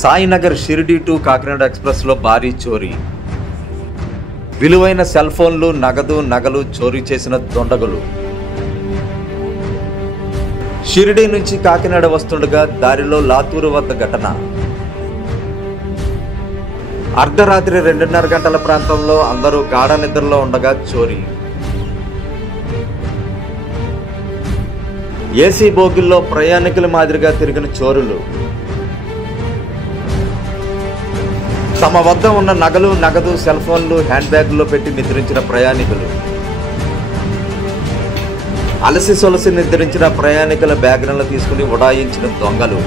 Sainagar Shirdi to Kakinada ఎక్స్ప్రెస్లో భారీ చోరీ. విలువైన సెల్ ఫోన్లు, నగలు చోరీ చేసిన దొండగులు. షిరిడి నుంచి కాకినాడ వస్తుండగా దారిలో లాతూరు వద్ద ఘటన. అర్ధరాత్రి 2:30 గంటల ప్రాంతంలో అందరూ గాఢ నిద్రలో ఉండగా చోరీ. ఏసీ బోగిల్లో ప్రయాణికుల మాదిరిగా తిరిగిన చోరులు. తమ వద్ద ఉన్న నగదు, సెల్ ఫోన్లు హ్యాండ్ బ్యాగుల్లో పెట్టి నిద్రించిన ప్రయాణికులు. అలసి సొలసి నిద్రించిన ప్రయాణికుల బ్యాగులను తీసుకుని ఉడాయించిన దొంగలు.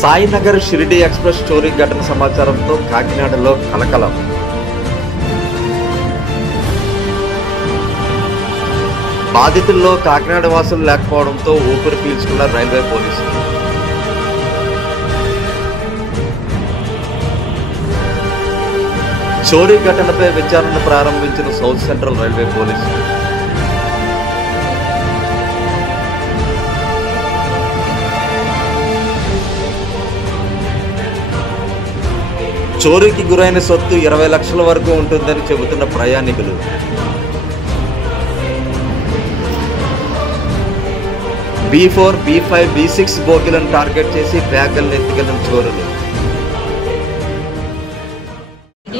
సాయినగర్ షిరిడి ఎక్స్ప్రెస్ చోరీ ఘటన సమాచారంతో కాకినాడలో కలకలం. బాధితుల్లో కాకినాడ వాసులు లేకపోవడంతో ఊపిరి పీల్చుకున్న రైల్వే పోలీసులు. చోరీ ఘటనపై విచారణ ప్రారంభించిన సౌత్ సెంట్రల్ రైల్వే పోలీసులు. చోరీకి గురైన సొత్తు 20 లక్షల వరకు ఉంటుందని చెబుతున్న ప్రయాణికులు. B4, B5, B6 బోగిలను టార్గెట్ చేసి బ్యాగులను ఎత్తుకెళ్లిన చోరులు.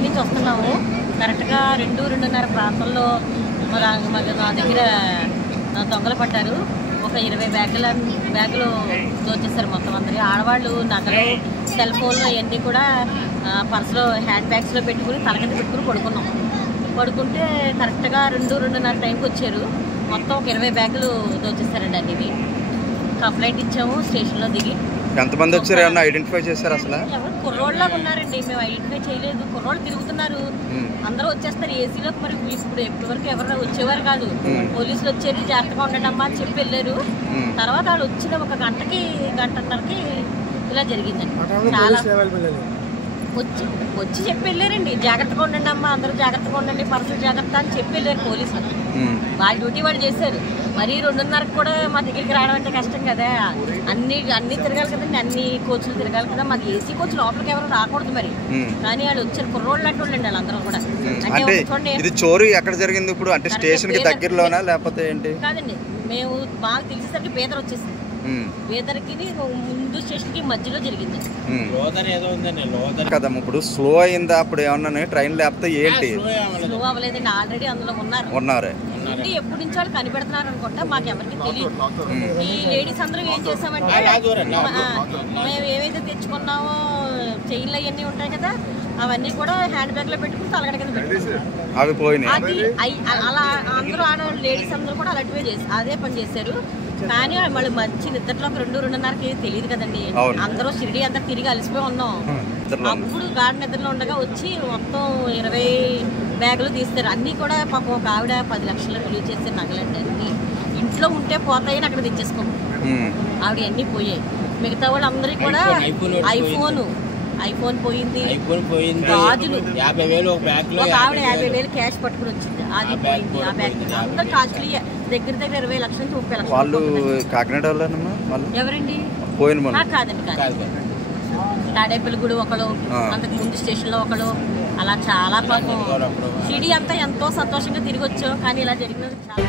నుంచి వస్తున్నాము కరెక్ట్గా 2-2:30 ప్రాంతంలో నా దగ్గర దొంగలు పడ్డారు. ఒక 20 బ్యాగులు దోచేస్తారు మొత్తం అందరి. ఆడవాళ్ళు నగలు, సెల్ ఫోన్లు అవన్నీ కూడా పర్సులో హ్యాండ్ బ్యాగ్స్లో పెట్టుకుని తలకింద పెట్టుకుని పడుకుంటే కరెక్ట్గా 2-2:30 టైంకి వచ్చారు. మొత్తం ఒక 20 బ్యాగులు దోచేస్తారండి. అన్నివి కంప్లైంట్ ఇచ్చాము స్టేషన్లో దిగి. ఎంతమంది వచ్చారు, ఏమన్నా ఐడెంటిఫై చేశారు? అసలు ఎవరు కుర్రోళ్ళలాగా ఉన్నారండి, మేము ఐడెంటిఫై చేయలేదు. కుర్రోళ్ళు తిరుగుతున్నారు, అందరూ వచ్చేస్తారు ఏసీలోకి. మరి ఇప్పుడు ఎప్పటి వరకు ఎవరు వచ్చేవారు కాదు. పోలీసులు వచ్చేది జాగ్రత్తగా ఉండండి అమ్మా అని చెప్పి వెళ్ళారు. తర్వాత వాళ్ళు వచ్చిన ఒక గంటన్నరకి ఇలా జరిగిందండి. చాలా వచ్చి చెప్పి వెళ్ళారండి, జాగ్రత్తగా ఉండండి అమ్మా, అందరూ జాగ్రత్తగా ఉండండి, పర్సనల్ జాగ్రత్త అని చెప్పి వెళ్ళారు పోలీసులు. వాళ్ళ డ్యూటీ వాళ్ళు చేశారు. మరి 2:30కి కూడా మా దగ్గరికి రావడం అంటే కష్టం కదా. అన్ని తిరగాలి కదండి, అన్ని కోచ్లు తిరగాలి కదా. మాది ఏసీ కోచ్ లోపలికి ఎవరు రాకూడదు మరి. కానీ వాళ్ళు వచ్చారు, కుర్రోళ్ళు అంటూ వాళ్ళండి వాళ్ళందరూ కూడా. అంటే ఇది చోరీ ఎక్కడ జరిగింది ఇప్పుడు? అంటే స్టేషన్ కి దగ్గరలోనా లేకపోతే ఏంటి? కాదండి, మేము మాకు తెలిసేసరికి బేదర్ వచ్చేసింది. బేదర్కి ముందు స్టేషన్ కి మధ్యలో జరిగింది కదా. ఇప్పుడు స్లో అయిందా అప్పుడు ఏమన్నా ట్రైన్ లేకపోతే ఏంటి? స్లో అవ్వలేదండి, ఆల్రెడీ అందులో ఉన్నారు. ఎప్పటి నుంచి వాళ్ళు కనిపెడుతున్నారు అనుకుంటా, మాకు ఎవరికి తెలియదు. ఈ లేడీస్ అందరూ ఏం చేసామంటే, మేము ఏవైతే తెచ్చుకున్నామో చైన్లు అవన్నీ ఉంటాయి కదా, అవన్నీ కూడా హ్యాండ్ బ్యాగ్ లో పెట్టుకుని తలగడ కింద పెట్టుకున్నాం. అవి పోయినాయి. అది అలా అందరూ లేడీస్ అందరూ కూడా అలాంటివే అదే పని చేశారు. కానీ మళ్ళీ మంచి నిద్రలో 2-2:30కి తెలియదు కదండి. అందరూ షిరిడి అంతా తిరిగి అలసిపోయి ఉన్నాం. అప్పుడు గాఢ నిద్రలో ఉండగా వచ్చి మొత్తం 20 బ్యాగులు తీస్తారు. అన్నీ కూడా పాపం ఒక ఆవిడ 10 లక్షలు విలువ చేసే నగలండి. అన్ని ఇంట్లో ఉంటే పోతాయని అక్కడ తెచ్చేసుకోము. ఆవిడ అన్నీ పోయాయి. మిగతా వాళ్ళు అందరికీ కూడా ఐఫోన్ పోయింది, గాజులు, ఒక ఆవిడ 50,000 క్యాష్ పట్టుకుని వచ్చింది, అది పోయింది. ఆ బ్యాగ్ అందరు కాస్ట్లీ, దగ్గర 20 లక్షల నుంచి 30 లక్షలు. వాళ్ళు కాకినాడ ఎవరండి? కాదండి, తాడేపల్లి గుడి ఒకళ్ళు, అంతకు ముందు స్టేషన్ లో ఒకళ్ళు, అలా చాలా పాపం. షిరిడి అంతా ఎంతో సంతోషంగా తిరిగి వచ్చాం. కానీ ఇలా జరిగినది చాలా